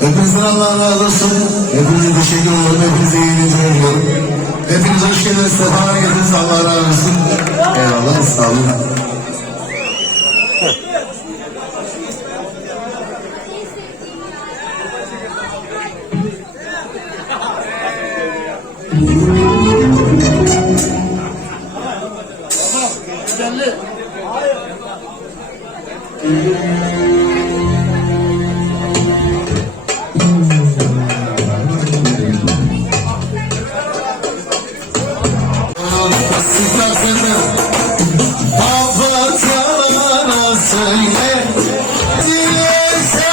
Hepinizden Allah razı olsun. Hepinize teşekkür ederim. Hepinize iyi geceler diliyorum. Hepiniz hoş geldiniz. Sefa getirdiniz. Allah razı olsun. Eyvallah. Sağ olun. Sizler senden Papatyalara söyle. Dilese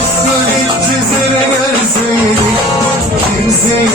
Aslı hiç cezere gelseydi Kimseyi